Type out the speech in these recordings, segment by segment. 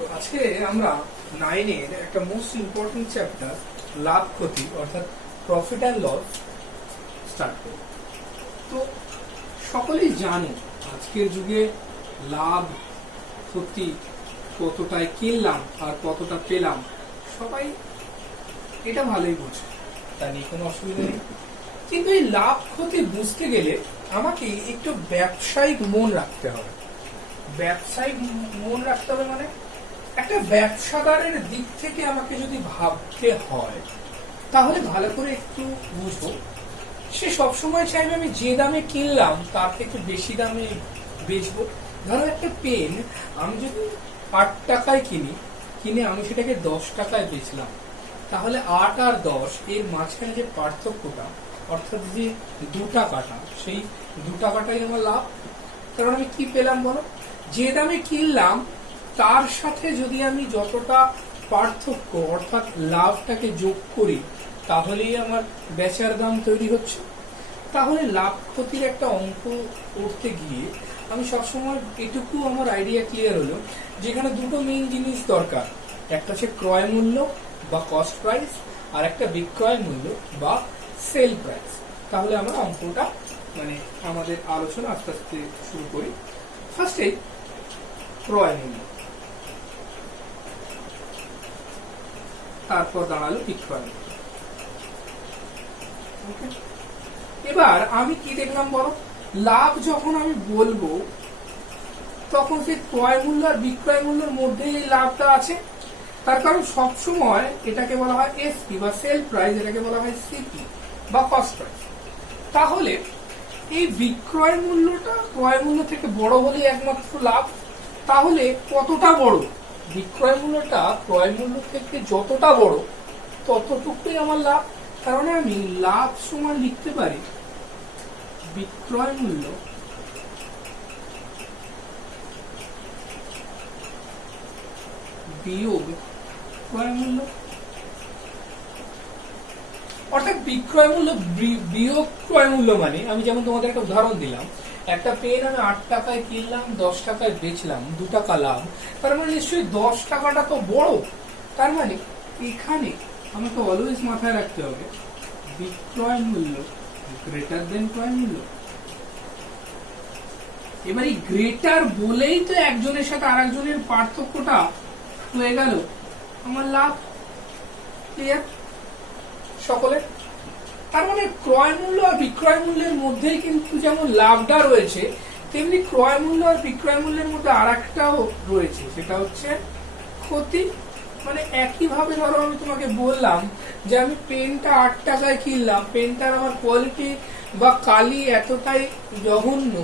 তো আজকে আমরা 9 এর একটা মোস্ট ইম্পর্টেন্ট চ্যাপ্টার লাভ ক্ষতি অর্থাৎ প্রফিট অ্যান্ড লস স্টার্ট করব। তো সকলেই জানো আজকের যুগে লাভ ক্ষতি কতটায় কিনলাম আর কতটা পেলাম সবাই এটা ভালোই বোঝে, তা নিয়ে কোনো অসুবিধা নেই। কিন্তু এই লাভ ক্ষতি বুঝতে গেলে আমাকে একটু ব্যবসায়িক মন রাখতে হবে। ব্যবসায়িক মন রাখতে হবে মানে একটা ব্যবসাদারের দিক থেকে আমাকে যদি ভাবতে হয় তাহলে ভালো করে একটু বুঝবো। সে সবসময় চাইবে আমি যে দামে কিনলাম তার থেকে বেশি দামে বেচবো। ধরো একটা পেন আমি যদি 8 টাকায় কিনে আমি সেটাকে 10 টাকায় বেচলাম, তাহলে 8 আর 10 এর মাঝখানে যে পার্থক্যটা অর্থাৎ যে 2 টাকাটা, সেই 2 টাকাটাই আমার লাভ। কারণ আমি কি পেলাম বলো, যে দামে কিনলাম তার সাথে যদি আমি যতটা পার্থক্য অর্থাৎ লাভটাকে যোগ করি তাহলেই আমার বেচার দাম তৈরি হচ্ছে। তাহলে লাভ ক্ষতির একটা অঙ্ক করতে গিয়ে আমি সবসময় এটুকু আমার আইডিয়া ক্লিয়ার হলো, যেখানে দুটো মেইন জিনিস দরকার, একটা হচ্ছে ক্রয় মূল্য বা কস্ট প্রাইস আর একটা বিক্রয় মূল্য বা সেল প্রাইস। তাহলে আমরা অঙ্কটা মানে আমাদের আলোচনা আস্তে আস্তে শুরু করি। ফার্স্টে ক্রয় মূল্য, তারপর দাঁড়ালো বিক্রয় মূল্য। এবার আমি কি দেখলাম বলো, লাভ যখন আমি বলবো তখন সেই ক্রয় মূল্য আর বিক্রয় মূল্যের মধ্যে এই লাভটা আছে। তার কারণ সবসময় এটাকে বলা হয় এসপি বা সেল প্রাইস, এটাকে বলা হয় সিপি বা কস্ট প্রাইস। তাহলে এই বিক্রয় মূল্যটা ক্রয় মূল্য থেকে বড় হলেই একমাত্র লাভ। তাহলে কতটা বড়? বিক্রয় মূল্যটা ক্রয় মূল্য থেকে যতটা বড় ততটুকুই আমার লাভ। কারণ আমি লাভ সমান লিখতে পারি বিক্রয় মূল্য বিয়োগ ক্রয় মূল্য। অর্থাৎ বিক্রয় মূল্য বিয়োগ ক্রয় মূল্য মানে আমি যেমন তোমাদের একটা উদাহরণ দিলাম, একটা পেন আমি 8 টাকায় কিনলাম 10 টাকায় বেচলাম, 2 টাকা লাভ। তার মানে নিশ্চয়ই 10 টাকাটা তো বড়। তার মানে এখানে আমাকে অলওয়েজ মাথায় রাখতে হবে বিক্রয় মূল্য গ্রেটার দেন ক্রয় মূল্য। এবার এই গ্রেটার বলেই তো একজনের সাথে আরেকজনের পার্থক্যটা হয়ে গেল আমার লাভ। ক্লিয়ার সকলে? তার মানে ক্রয় মূল্য আর বিক্রয় মূল্যের মধ্যেই কিন্তু যেমন লাভটা রয়েছে, তেমনি ক্রয় মূল্য আর বিক্রয় মূল্যের মধ্যে আর একটাও রয়েছে, সেটা হচ্ছে ক্ষতি। মানে একইভাবে ধরো আমি তোমাকে বললাম যে আমি পেনটা 8 টাকায় কিনলাম, পেনটার আমার কোয়ালিটি বা কালি এতটাই জঘন্য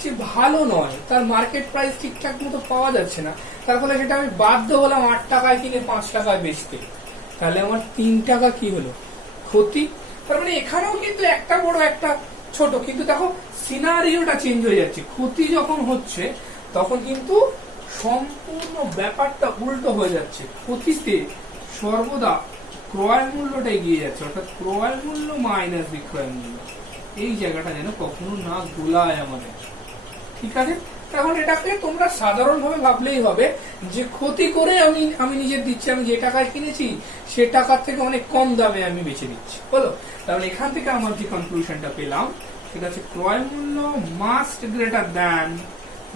যে ভালো নয়, তার মার্কেট প্রাইস ঠিকঠাক মতো পাওয়া যাচ্ছে না, তার ফলে সেটা আমি বাধ্য হলাম 8 টাকায় কিনে 5 টাকায় বেচতে। তাহলে আমার 3 টাকা কি হলো? ক্ষতি। তার মানে এখানেও কিন্তু একটা বড় একটা ছোট, কিন্তু দেখো সিনারিওটা চেঞ্জ হয়ে যাচ্ছে। ক্ষতি যখন হচ্ছে তখন কিন্তু সম্পূর্ণ ব্যাপারটা উল্টো হয়ে যাচ্ছে। ক্ষতিতে সর্বদা ক্রয় মূল্যটা এগিয়ে যাচ্ছে, অর্থাৎ ক্রয় মূল্য মাইনাস বিক্রয় মূল্য। এই জায়গাটা যেন কখনো না গোলায় আমাদের। ঠিক আছে? তখন এটাকে তোমরা সাধারণভাবে ভাবলেই হবে যে ক্ষতি করে আমি নিজের দিচ্ছি, আমি যে টাকায় কিনেছি সে টাকার থেকে অনেক কম দামে আমি বেচে দিচ্ছি। বলো, তাহলে এখান থেকে আমার যে কনক্লুশনটা পেলাম সেটা হচ্ছে ক্রয় মূল্য মাস্ট গ্রেটার দ্যান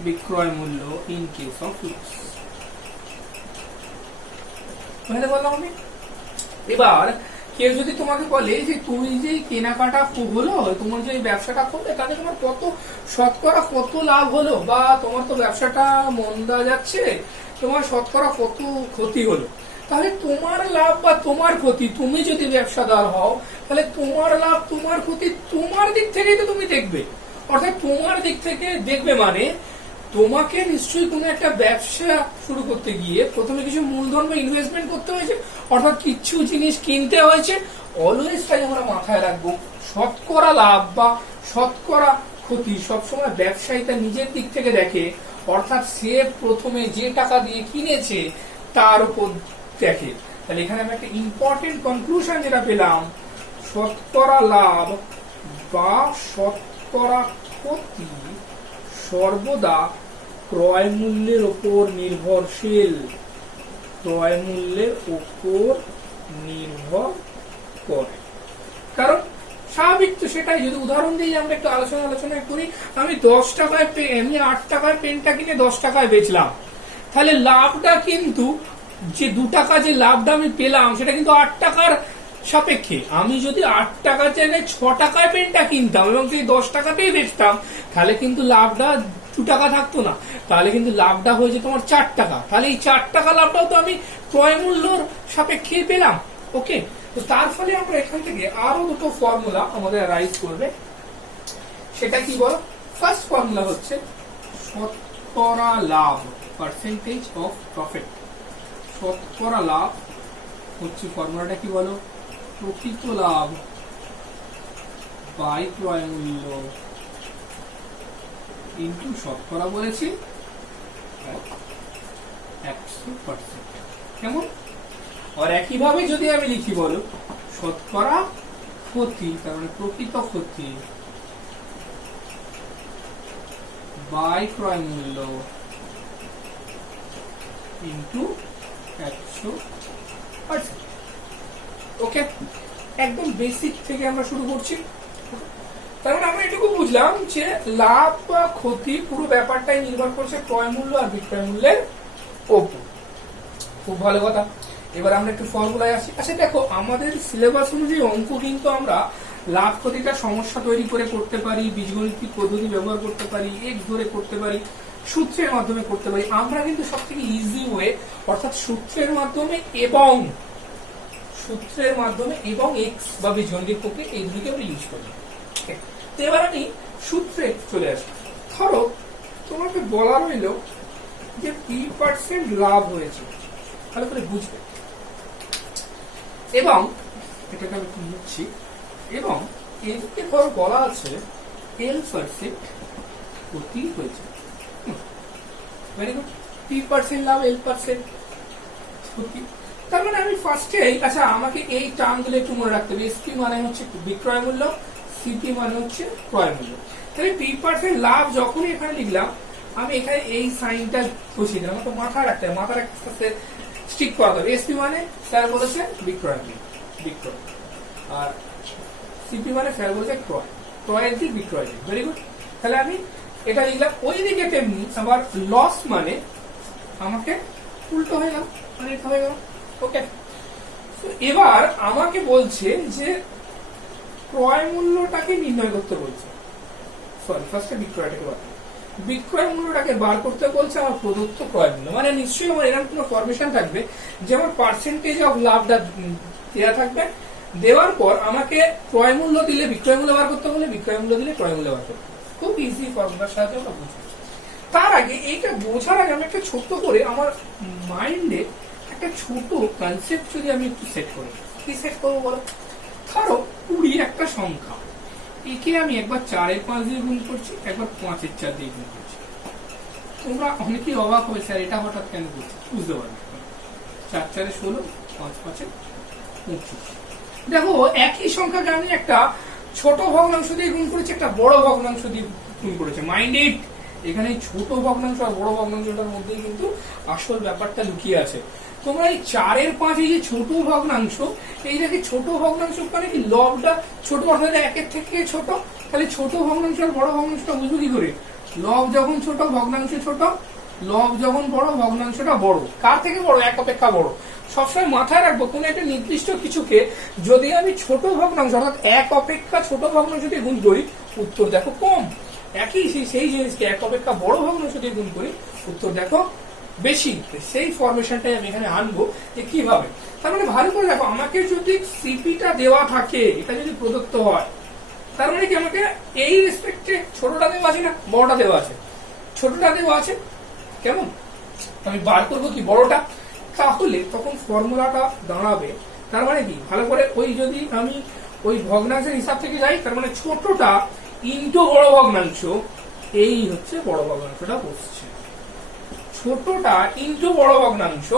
বিক্রয় মূল্য ইন কেস অফ লস। বুঝতে পারলাম আমি? এবার কেউ যদি তোমাকে বলে যে তুমি যে কেনাকাটা হলো, তোমার যে ব্যবসাটা করলে তাতে তোমার কত শতকরা কত লাভ হলো, বা তোমার তো ব্যবসাটা মন্দা যাচ্ছে, তোমার শতকরা কত ক্ষতি হলো, তাহলে তোমার লাভ বা তোমার ক্ষতি, তুমি যদি ব্যবসাদার হও তাহলে তোমার লাভ তোমার ক্ষতি তোমার দিক থেকেই তো তুমি দেখবে। অর্থাৎ তোমার দিক থেকে দেখবে মানে তোমাকে নিশ্চয়ই কোনো একটা ব্যবসা শুরু করতে গিয়ে প্রথমে কিছু মূলধন বা ইনভেস্টমেন্ট করতে হয়েছে, অর্থাৎ কিছু জিনিস কিনতে হয়েছে। অলওয়েজ তাই আমরা মাথায় রাখবো শতকরা লাভ বা শতকরা ক্ষতি সবসময় ব্যবসায়ী তার নিজের দিক থেকে দেখে, অর্থাৎ সে প্রথমে যে টাকা দিয়ে কিনেছে তার উপর দেখে। তাহলে এখানে আমি একটা ইম্পর্টেন্ট কনক্লুশন যেটা পেলাম, শতকরা লাভ বা শতকরা ক্ষতি সর্বদা ক্রয় মূল্যের ওপর নির্ভরশীল, ক্রয় মূল্যের ওপর নির্ভর করে। কারণ স্বাভাবিক তো সেটাই। যদি উদাহরণ দিয়ে আমরা একটু আলোচনা করি, আমি 10 টাকায় আমি 8 টাকায় পেনটা কিনে 10 টাকায় বেচলাম, তাহলে লাভটা কিন্তু যে 2 টাকা যে লাভটা আমি পেলাম সেটা কিন্তু 8 টাকার সাপেক্ষে। আমি যদি 8 টাকা জায়গায় 6 টাকায় পেনটা কিনতাম এবং সেই 10 টাকাতেই বেচতাম, তাহলে কিন্তু লাভটা 2 টাকা থাকতো না, তাহলে কিন্তু লাভটা হয়ে যেত আমার 4 টাকা। তাহলে এই 4 টাকা লাভটাও তো আমি ক্রয় মূল্যর সাপেক্ষে পেলাম। ওকে, তো তার ফলে আমরা এখান থেকে আরো দুটো ফর্মুলা আমাদের রাইজ করবে। সেটা কি বলো? ফার্স্ট ফর্মুলা হচ্ছে শতকরা লাভ, পার্সেন্টেজ অফ প্রফিট। শতকরা লাভ হচ্ছে ফর্মুলাটা কি বলো? প্রকৃত লাভ বাই ক্রয় মূল্য ইন্টু শতকরা বলেছি 100%। কেমন? আর একইভাবে যদি আমি লিখি বলো শতকরা ক্ষতি, তার মানে প্রকৃত ক্ষতি বাই ক্রয় মূল্য ইন্টু 100%। ওকে, একদম বেসিক থেকে আমরা শুরু করছি। তার মানে আমরা এটুকু বুঝলাম যে লাভ বা ক্ষতি পুরো ব্যাপারটাই নির্ভর করছে ক্রয় মূল্য আর বিক্রয় মূল্যের ওপর। খুব ভালো কথা। এবার আমরা একটু ফর্মুলায় আসি। আচ্ছা দেখো, আমাদের সিলেবাস অনুযায়ী অঙ্ক কিন্তু আমরা লাভ ক্ষতিটা সমস্যা তৈরি করে করতে পারি, বীজগণিতিক পদ্ধতি ব্যবহার করতে পারি, এক্স ধরে করতে পারি, সূত্রের মাধ্যমে করতে পারি। আমরা কিন্তু সব থেকে ইজি ওয়ে অর্থাৎ সূত্রের মাধ্যমে এবং এক্স বা বীজগণিতিক প্রক্রিয়া এই দুটোকে আমরা ইউজ করি। তো এবার আমি সূত্রে চলে আসি। ধরো তোমাকে বলা রইল যে P% লাভ হয়েছে, ভালো করে বুঝবে, এবং এটাকে আমি লিখছি, এবং এদিকে ধরো বলা আছে L% ক্ষতি হয়েছে। Very good. P% লাভ, L% ক্ষতি। তার মানে আমি ফার্স্টে, আচ্ছা আমাকে এই টার্মগুলো একটু মনে রাখতে হবে। SP মানে হচ্ছে বিক্রয় মূল্য, CP মানে হচ্ছে ক্রয় মূল্য। তাহলে P% লাভ যখনই এখানে লিখলাম, আমি এখানে এই সাইনটা বসিয়ে দিলাম। তো মাথায় রাখতে হবে, মাথায় রাখতে স্টিক করা হবে। SP মানে স্যার বলেছে বিক্রয়, আর CP মানে স্যার বলেছে ক্রয়, ক্রয়ের দিক বিক্রয় দিক। Very good. তাহলে আমি এটা লিখলাম। ওই দিকে তেমনি আবার লস মানে আমাকে উল্টো হয়ে গেল, মানে এটা হয়ে গেল। ওকে, এবার আমাকে বলছে যে ক্রয় মূল্যটাকে নির্ণয় করতে বলছে, সরি ফার্স্টে বিক্রয় মূল্যটাকে বার করতে বলছে আমার প্রদত্ত ক্রয় মূল্য। মানে নিশ্চয়ই আমার এরকম কোনো ফরমেশন থাকবে যে আমার পার্সেন্টেজ অফ লাভটা দেওয়া থাকবে, দেওয়ার পর আমাকে ক্রয় মূল্য দিলে বিক্রয় মূল্য বার করতে বলে, বিক্রয় মূল্য দিলে ক্রয় মূল্য বার করতে। খুব ইজি ফর্মুলার সাহায্যে আমরা বুঝবো। তার আগে এইটা বোঝার আগে আমি একটা ছোট্ট করে আমার মাইন্ডে একটা ছোট কনসেপ্ট যদি আমি একটু সেট করি। কি সেট করবো বলো? ধরো 20 একটা সংখ্যা, একে আমি একবার 4/5 দিয়ে গুণ করছি, একবার 5/4 দিয়ে গুণ করছি। তোমরা অনেকেই অবাক হবে, স্যার এটা হঠাৎ কেন করছি? বুঝতে পারবে। 4×4 16, 5×5 25। দেখো একই সংখ্যাকে আমি একটা ছোট ভগ্নাংশ দিয়ে গুণ করেছি, একটা বড় ভগ্নাংশ দিয়ে গুণ করেছে। মাইন্ডেড, এখানে ছোট ভগ্নাংশ আর বড় ভগ্নাংশটার মধ্যে কিন্তু আসল ব্যাপারটা লুকিয়ে আছে। তোমরা এই 4/5 যে ছোট ভগ্নাংশ, এই দেখে ছোট ভগ্নাংশ মানে কি লবটা ছোট, অর্থাৎ 1 থেকে ছোট। তাহলে ছোট ভগ্নাংশ আর বড় ভগ্নাংশটা বুঝবো কি করে? লব যখন ছোট ভগ্নাংশ ছোট, লব যখন বড় ভগ্নাংশটা বড়। কার থেকে বড়? 1 অপেক্ষা বড়। সবসময় মাথায় রাখবো, কোন একটা নির্দিষ্ট কিছুকে যদি আমি ছোট ভগ্নাংশ অর্থাৎ 1 অপেক্ষা ছোট ভগ্নাংশ দিয়ে গুণ করি, উত্তর দেখো কম। একই সেই জিনিসকে 1 অপেক্ষা বড় ভগ্নাংশ দিয়ে গুণ করি, উত্তর দেখো বেশি। সেই ফরমেশনটাই আমি এখানে আনবো যে কিভাবে। তার মানে ভালো করে দেখো, আমাকে যদি সিপিটা দেওয়া থাকে, এটা যদি প্রদত্ত হয়, তার মানে কি আমাকে এই রেসপেক্টে ছোটটা দেওয়া আছে না বড়টা দেওয়া আছে? ছোটটা দেওয়া আছে। কেমন? আমি বার করবো কি বড়টা। তাহলে তখন ফর্মুলাটা দাঁড়াবে, তার মানে কি ভালো করে ওই যদি আমি ওই ভগ্নাংশের হিসাব থেকে যাই, তার মানে ছোটটা ইনটু বড় ভগ্নাংশ, এই হচ্ছে বড় ভগ্নাংশটা বসছে। ছোটটা ইনটু বড় ভগ্নাংশ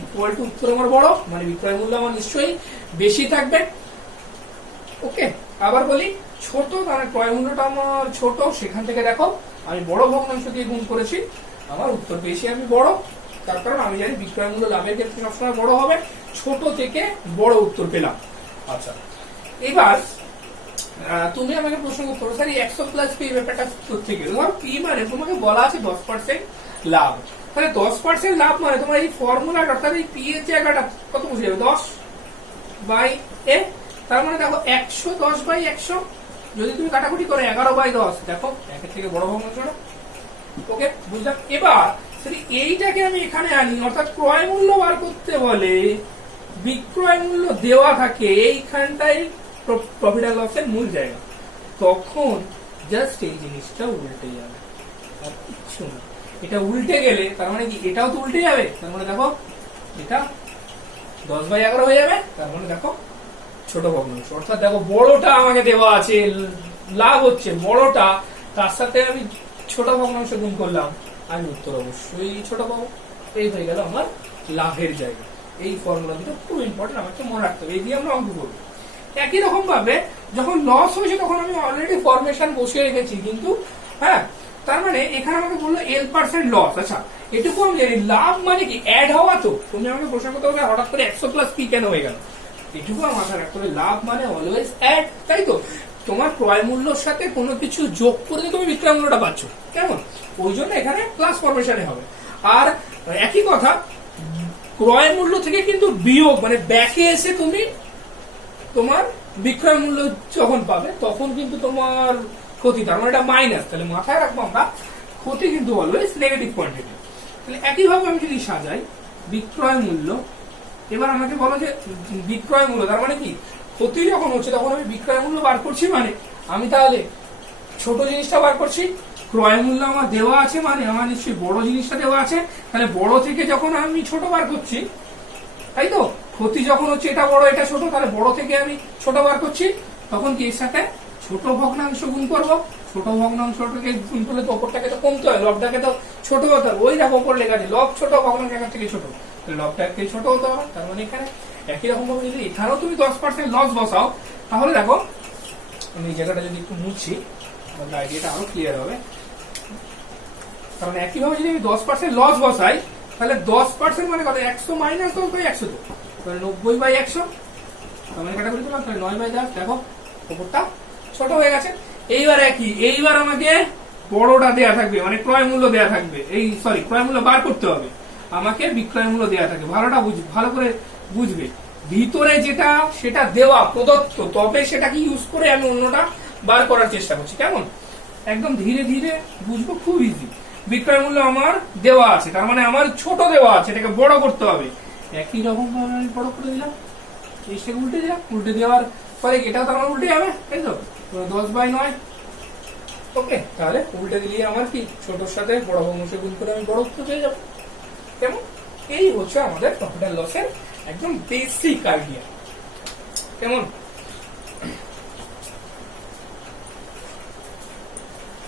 ইকুয়াল টু উত্তর আমার বড়, মানে বিক্রয় মূল্য আমার নিশ্চয়ই বেশি থাকবে। ওকে, আবার বলি ছোট, মানে ক্রয় মূল্যটা আমার ছোট, সেখান থেকে দেখো আমি বড় ভগ্নাংশ দিয়ে গুণ করেছি, আমার উত্তর পেয়েছি আমি বড়, তার কারণ আমি জানি বিক্রয় মূল্য লাভের ক্ষেত্রে সবসময় বড় হবে, ছোট থেকে বড় উত্তর পেলাম। আচ্ছা, এবার তুমি আমাকে প্রশ্ন করতে পারো স্যার 100 + পি ব্যাপারটা থেকে, ধর পি মানে তোমাকে বলা আছে 10% লাভ, তাহলে 10% লাভ মানে তোমার এই ফর্মুলাটা অর্থাৎ এই পি এর জায়গাটা কত বসে যাবে 10/a, তার মানে দেখো 110/100, যদি তুমি কাটাকুটি করো 11/10, দেখো একের থেকে বড় ভগ্নাংশ না। ওকে, বুঝলাম। এবার এইটাকে আমি এখানে আনি, অর্থাৎ ক্রয় মূল্য বার করতে বলে বিক্রয় মূল্য দেওয়া থাকে এইখানটাই প্রফিট অ্যান্ড লসের মূল জায়গা, তখন জাস্ট এই জিনিসটা উল্টে যাবে আর কিচ্ছু না। এটা উল্টে গেলে তার মানে কি এটাও তো উল্টে যাবে, তার মানে দেখো এটা 10/11 হয়ে যাবে, তার মানে দেখো ছোট ভগ্নাংশ, অর্থাৎ দেখো বড়টা আমাকে দেওয়া আছে, লাভ হচ্ছে বড়টা, তার সাথে আমি ছোট ভগ্নাংশ গুণ করলাম, আমি উত্তর অবশ্যই ছোট পাবো। এই হয়ে গেল আমার লাভের জায়গা। এই ফর্মুলা দুটো খুব ইম্পর্টেন্ট, আমাকে মনে রাখতে হবে, এই দিয়ে আমরা অঙ্ক করবো। একই রকম ভাবে যখন লস হয়েছে তখন আমি অলরেডি ফরমেশন বসিয়ে রেখেছি, কিন্তু হ্যাঁ, তার মানে এখানে আমাকে বললো L% লস। আচ্ছা, এটুকু আমি জানি লাভ মানে কি অ্যাড হওয়া, তো তুমি আমাকে প্রশ্ন করতে হবে হঠাৎ করে 100 + পি কেন হয়ে গেল, এটুকু আমার মাথায় রাখতে হবে, লাভ মানে অলওয়েজ অ্যাড, তাই তো? তোমার ক্রয় মূল্যর সাথে কোনো কিছু যোগ করে তুমি বিক্রয় মূল্যটা পাচ্ছ, কেমন? ওই জন্য এখানে প্লাস ফরমেশনে হবে। আর একই কথা, ক্রয় মূল্য থেকে কিন্তু বিয়োগ মানে ব্যাকে এসে তুমি তোমার বিক্রয় মূল্য যখন পাবে তখন কিন্তু তোমার ক্ষতি, তার মানে এটা মাইনাস। তাহলে মাথায় রাখবো আমরা ক্ষতি কিন্তু অলওয়েজ নেগেটিভ কোয়ান্টিটি। তাহলে একইভাবে আমি যদি সাজাই বিক্রয় মূল্য, এবার আমাকে বলো যে বিক্রয় মূল্য তার মানে কি ক্ষতি যখন হচ্ছে তখন আমি বিক্রয় মূল্য বার করছি, মানে আমি তাহলে ছোট জিনিসটা বার করছি, ক্রয় মূল্য আমার দেওয়া আছে মানে আমার নিশ্চয়ই বড় জিনিসটা দেওয়া আছে, তাহলে বড় থেকে যখন আমি ছোট বার করছি, তাই তো? ক্ষতি যখন হচ্ছে এটা বড় এটা ছোট, তাহলে বড় থেকে আমি ছোট বার করছি, তখন কি এর সাথে ছোট ভগ্নাংশ গুণ করবো, ছোট ভগ্নাংশটাকে গুণ করলে তো অপরটাকে তো কমতে হয়, লবটাকে তো ছোট হতে হবে, ওই দেখো ওপর লেখা আছে লব ছোট ভগ্নাংশ এখান থেকে ছোট, লবটাকে ছোট হতে হবে। তার মানে এখানে একই রকম ভাবে যদি এখানেও তুমি 10% লস বসাও, তাহলে দেখো আমি এই জায়গাটা যদি একটু মুছি আইডিয়াটা আরো ক্লিয়ার হবে। কারণ একইভাবে যদি আমি 10% লস বসাই, তাহলে 10% মানে কত 100 - 10/100, তো তাহলে 90/100, আমি কাটাকুটি করলাম, তাহলে 9/10, দেখো ওপরটা ছোট হয়ে গেছে। এইবার একই, এইবার আমাকে বড়টা দেয়া থাকবে, মানে ক্রয় মূল্য দেয়া থাকবে, ক্রয় মূল্য বার করতে হবে, আমাকে বিক্রয় মূল্য দেয়া থাকবে। ভালো করে বুঝবে, ভিতরে যেটা সেটা দেওয়া প্রদত্ত, তবে সেটাকে ইউজ করে আমি অন্যটা বার করার চেষ্টা করছি, কেমন? একদম ধীরে ধীরে বুঝবো, খুব ইজি। বিক্রয় মূল্য আমার দেওয়া আছে, তার মানে আমার ছোট দেওয়া আছে, এটাকে বড় করতে হবে। একই রকম ভাবে আমি বড় করে দিলাম, জিনিসটাকে উল্টে দিলাম, উল্টে দেওয়ার পরে এটাও তার মানে উল্টে যাবে, তাই তো? 10/9, ওকে, তাহলে উল্টে দিলে আমার কি ছোটর সাথে বড় ভগ্নাংশ গুণ করে আমি বড় উত্তর পেয়ে যাবো, কেমন? এই হচ্ছে আমাদের প্রফিট অ্যান্ড লসের একদম বেসিক আইডিয়া, কেমন?